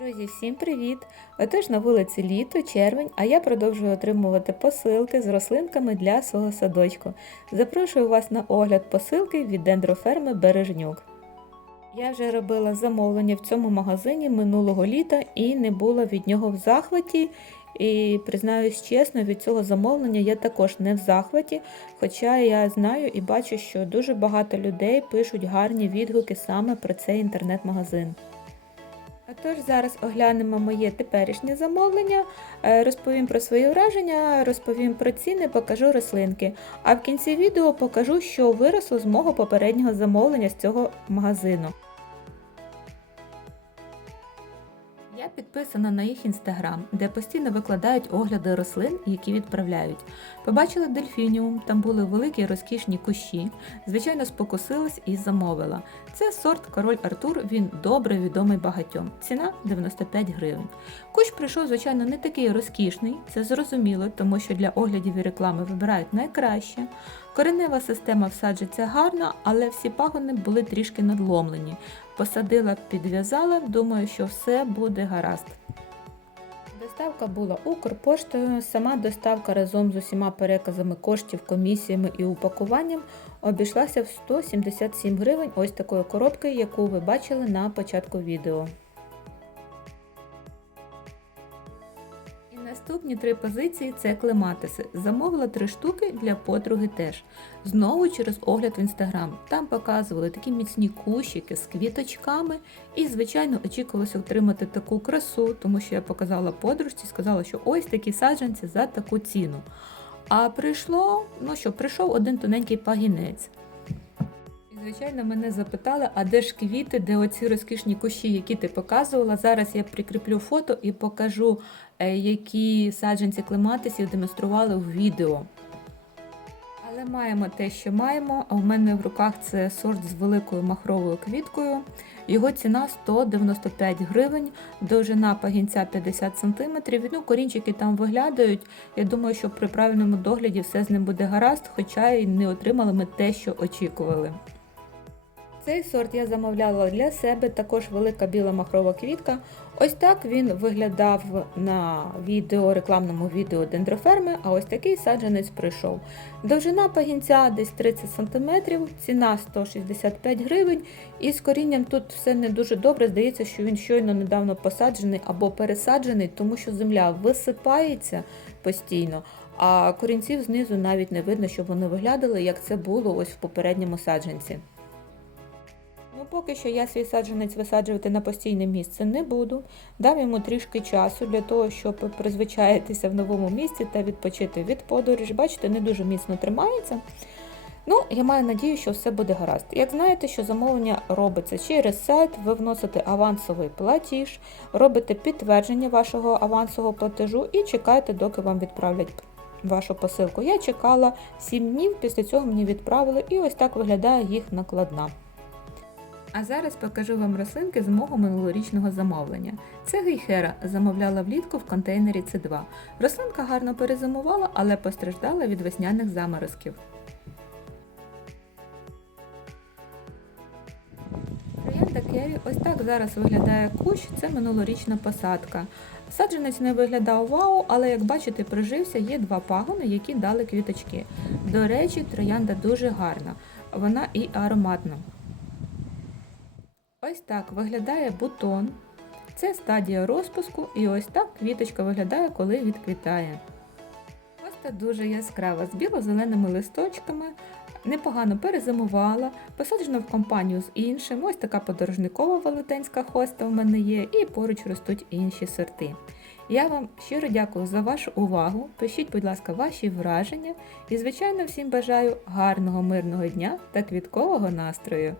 Друзі, всім привіт! Отож на вулиці літо, червень, а я продовжую отримувати посилки з рослинками для свого садочку. Запрошую вас на огляд посилки від дендроферми Бережнюк. Я вже робила замовлення в цьому магазині минулого літа і не була від нього в захваті. І признаюсь чесно, від цього замовлення я також не в захваті, хоча я знаю і бачу, що дуже багато людей пишуть гарні відгуки саме про цей інтернет-магазин. Отож, зараз оглянемо моє теперішнє замовлення, е, розповім про свої враження, розповім про ціни, покажу рослинки. А в кінці відео покажу, що виросло з мого попереднього замовлення з цього магазину. Підписана на їх інстаграм, де постійно викладають огляди рослин, які відправляють. Побачила дельфініум, там були великі розкішні кущі. Звичайно, спокусилась і замовила. Це сорт король Артур, він добре відомий багатьом. Ціна 95 гривень. Кущ прийшов, звичайно, не такий розкішний, це зрозуміло, тому що для оглядів і реклами вибирають найкраще. Коренева система всаджується гарно, але всі пагони були трішки надломлені. Посадила, підв'язала, думаю, що все буде гаразд. Доставка була Укрпоштою. Сама доставка разом з усіма переказами коштів, комісіями і упакуванням обійшлася в 177 гривень ось такої коробки, яку ви бачили на початку відео. Наступні три позиції це клематиси. Замовила три штуки для подруги теж. Знову через огляд в інстаграм. Там показували такі міцні кущики з квіточками. І, звичайно, очікувалося отримати таку красу, тому що я показала подружці, сказала, що ось такі саджанці за таку ціну. А прийшло, ну що, прийшов один тоненький пагінець. Звичайно, мене запитали, а де ж квіти, де оці розкішні кущі, які ти показувала. Зараз я прикріплю фото і покажу, е, які саджанці клематисів демонстрували в відео. Але маємо те, що маємо. В мене в руках це сорт з великою махровою квіткою. Його ціна 195 гривень, довжина пагінця 50 см. Ну, корінчики там виглядають. Я думаю, що при правильному догляді все з ним буде гаразд, хоча й не отримали ми те, що очікували. Цей сорт я замовляла для себе, також велика біла махрова квітка. Ось так він виглядав на відео, рекламному відео дендроферми, а ось такий саджанець прийшов. Довжина пагінця десь 30 см, ціна 165 гривень. І з корінням тут все не дуже добре. Здається, що він щойно недавно посаджений або пересаджений, тому що земля висипається постійно, а корінців знизу навіть не видно, щоб вони виглядали, як це було ось в попередньому саджанці. Ну, поки що я свій саджанець висаджувати на постійне місце не буду. Дам йому трішки часу для того, щоб призвичаїтися в новому місці та відпочити від подорожі. Бачите, не дуже міцно тримається. Ну, я маю надію, що все буде гаразд. Як знаєте, що замовлення робиться через сайт, ви вносите авансовий платіж, робите підтвердження вашого авансового платежу і чекаєте, доки вам відправлять вашу посилку. Я чекала 7 днів, після цього мені відправили, і ось так виглядає їх накладна. А зараз покажу вам рослинки з мого минулорічного замовлення. Це гейхера замовляла влітку в контейнері С2. Рослинка гарно перезимувала, але постраждала від весняних заморозків. Троянда Керрі ось так зараз виглядає кущ, це минулорічна посадка. Саджанець не виглядав вау, але як бачите, прижився, є два пагони, які дали квіточки. До речі, троянда дуже гарна, вона і ароматна. Ось так виглядає бутон. Це стадія розпуску, і ось так квіточка виглядає, коли відквітає. Хоста дуже яскрава, з біло-зеленими листочками, непогано перезимувала, посаджена в компанію з іншим. Ось така подорожникова велетенська хоста в мене є, і поруч ростуть інші сорти. Я вам щиро дякую за вашу увагу. Пишіть, будь ласка, ваші враження і, звичайно, всім бажаю гарного мирного дня та квіткового настрою!